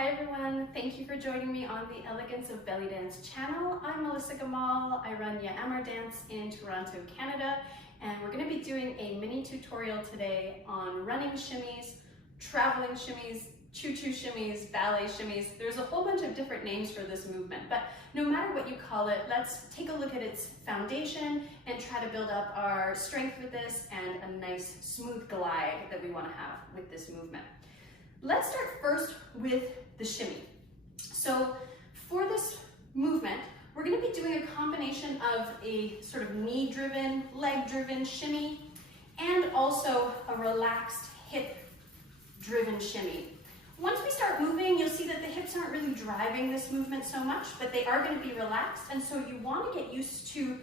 Hi everyone, thank you for joining me on the Elegance of Belly Dance channel. I'm Melissa Gamal. I run Amar Dance in Toronto, Canada, and we're going to be doing a mini tutorial today on running shimmies, traveling shimmies, choo-choo shimmies, ballet shimmies. There's a whole bunch of different names for this movement, but no matter what you call it, let's take a look at its foundation and try to build up our strength with this and a nice smooth glide that we want to have with this movement. Let's start first with the shimmy. So for this movement, we're going to be doing a combination of a sort of knee-driven, leg-driven shimmy and also a relaxed hip-driven shimmy. Once we start moving, you'll see that the hips aren't really driving this movement so much, but they are going to be relaxed, and so you want to get used to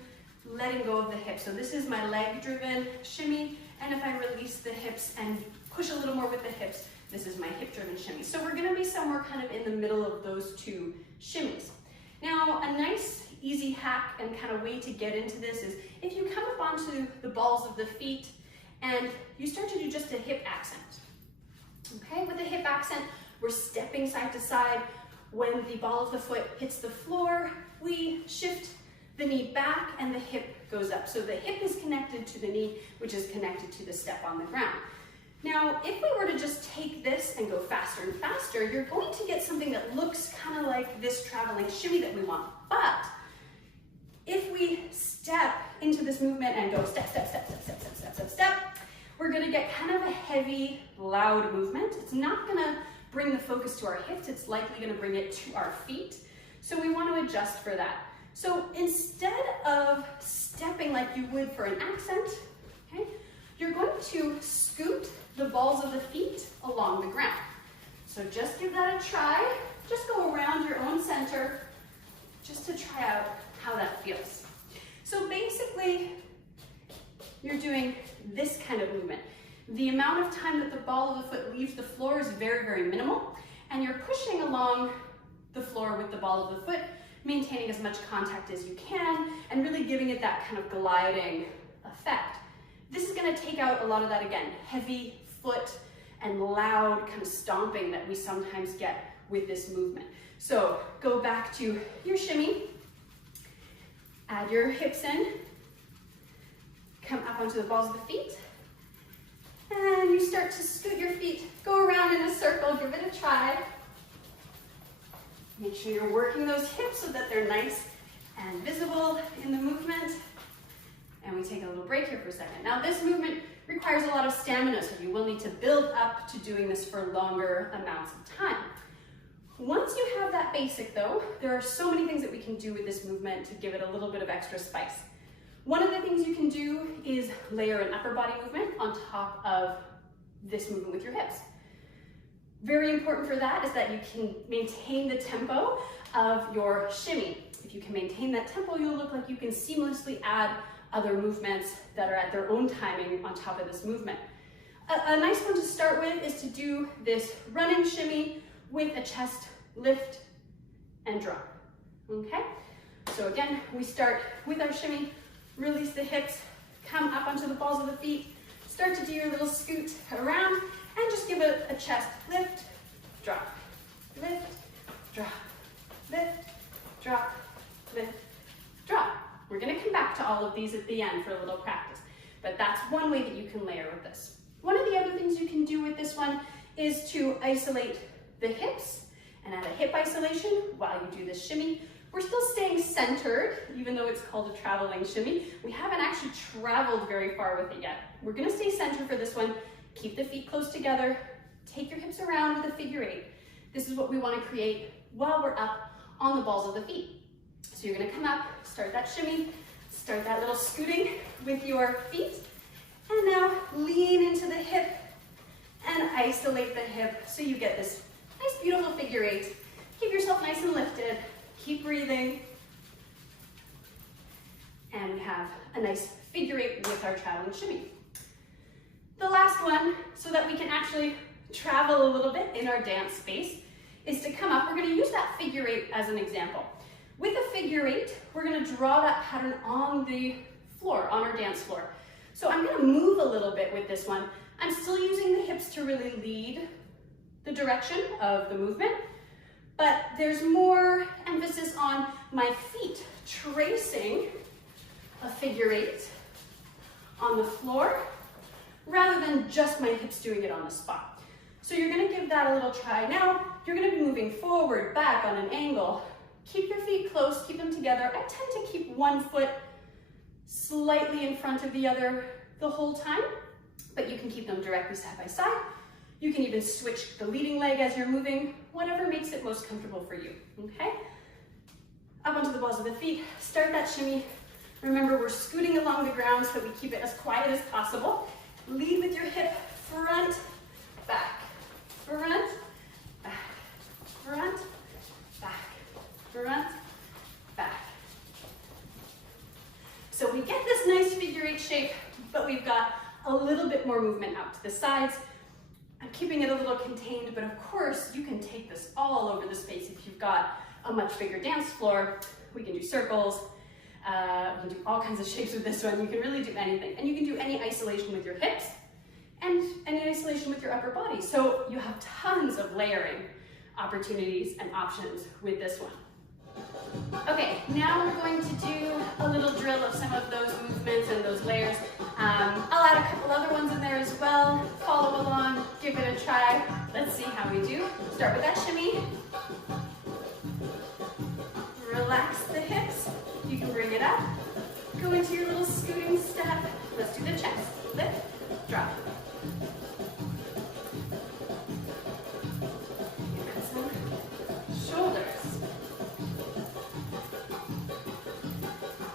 letting go of the hips. So this is my leg-driven shimmy, and if I release the hips and push a little more with the hips, this is my hip-driven shimmy. So we're going to be somewhere kind of in the middle of those two shimmies. Now, a nice, easy hack and kind of way to get into this is if you come up onto the balls of the feet and you start to do just a hip accent. Okay, with a hip accent, we're stepping side to side. When the ball of the foot hits the floor, we shift the knee back and the hip goes up. So the hip is connected to the knee, which is connected to the step on the ground. Now, if we were to just take this and go faster and faster, you're going to get something that looks kind of like this traveling shimmy that we want. But if we step into this movement and go step, step, step, step, step, step, step, step, step, we're going to get kind of a heavy, loud movement. It's not going to bring the focus to our hips. It's likely going to bring it to our feet. So we want to adjust for that. So instead of stepping like you would for an accent, okay, you're going to scoot the balls of the feet along the ground. So just give that a try. Just go around your own center just to try out how that feels. So basically, you're doing this kind of movement. The amount of time that the ball of the foot leaves the floor is very, very minimal, and you're pushing along the floor with the ball of the foot, maintaining as much contact as you can, and really giving it that kind of gliding effect. This is going to take out a lot of that, again, heavy foot and loud kind of stomping that we sometimes get with this movement. So go back to your shimmy, add your hips in, come up onto the balls of the feet, and you start to scoot your feet, go around in a circle, give it a try. Make sure you're working those hips so that they're nice and visible in the movement. And we take a little break here for a second. Now this movement requires a lot of stamina, so you will need to build up to doing this for longer amounts of time. Once you have that basic though, there are so many things that we can do with this movement to give it a little bit of extra spice. One of the things you can do is layer an upper body movement on top of this movement with your hips. Very important for that is that you can maintain the tempo of your shimmy. If you can maintain that tempo, you'll look like you can seamlessly add other movements that are at their own timing on top of this movement. A nice one to start with is to do this running shimmy with a chest lift and drop, okay? So again, we start with our shimmy, release the hips, come up onto the balls of the feet, start to do your little scoot around, and just give it a chest lift, drop, lift, drop, lift, drop, lift, drop. We're going to come back to all of these at the end for a little practice, but that's one way that you can layer with this. One of the other things you can do with this one is to isolate the hips, and add a hip isolation while you do this shimmy. We're still staying centered, even though it's called a traveling shimmy. We haven't actually traveled very far with it yet. We're going to stay centered for this one. Keep the feet close together. Take your hips around with a figure eight. This is what we want to create while we're up on the balls of the feet. So you're going to come up, start that shimmy, start that little scooting with your feet, and now lean into the hip and isolate the hip so you get this nice, beautiful figure eight. Keep yourself nice and lifted. Keep breathing. And we have a nice figure eight with our traveling shimmy. The last one, so that we can actually travel a little bit in our dance space, is to come up. We're going to use that figure eight as an example. With a figure eight, we're going to draw that pattern on the floor, on our dance floor. So I'm going to move a little bit with this one. I'm still using the hips to really lead the direction of the movement, but there's more emphasis on my feet tracing a figure 8 on the floor rather than just my hips doing it on the spot. So you're gonna give that a little try. Now, you're gonna be moving forward, back on an angle. Keep your feet close, keep them together. I tend to keep one foot slightly in front of the other the whole time, but you can keep them directly side by side. You can even switch the leading leg as you're moving, whatever makes it most comfortable for you, okay? Up onto the balls of the feet, start that shimmy. Remember, we're scooting along the ground so we keep it as quiet as possible. Lead with your hip, front, back, front, back, front, back, front, back. So we get this nice figure 8 shape, but we've got a little bit more movement out to the sides. I'm keeping it a little contained, but of course you can take this all over the space. If you've got a much bigger dance floor, we can do circles, we can do all kinds of shapes with this one. You can really do anything. And you can do any isolation with your hips and any isolation with your upper body. So you have tons of layering opportunities and options with this one. Okay, now we're going to do a little drill of some of those movements and those layers. I'll add a couple other ones in there as well. Follow along, give it a try. Let's see how we do. Start with that shimmy. Relax the hips. You can bring it up. Go into your little scooting step. Let's do the chest. Lift, drop. And some shoulders.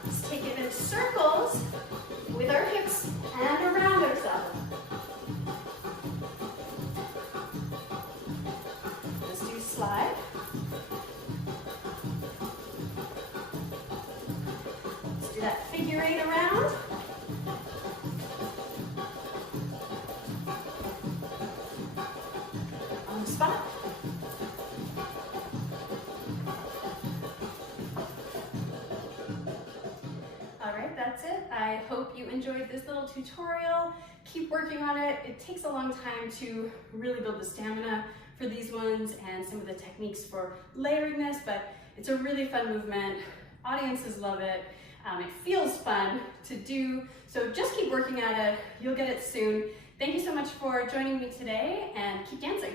Let's take it in circles with our hips and around ourselves. Let's do slide. Let's do that figure 8 around. On the spot. That's it. I hope you enjoyed this little tutorial. Keep working on it. It takes a long time to really build the stamina for these ones and some of the techniques for layering this, but it's a really fun movement. Audiences love it. It feels fun to do, so just keep working at it. You'll get it soon. Thank you so much for joining me today, and keep dancing.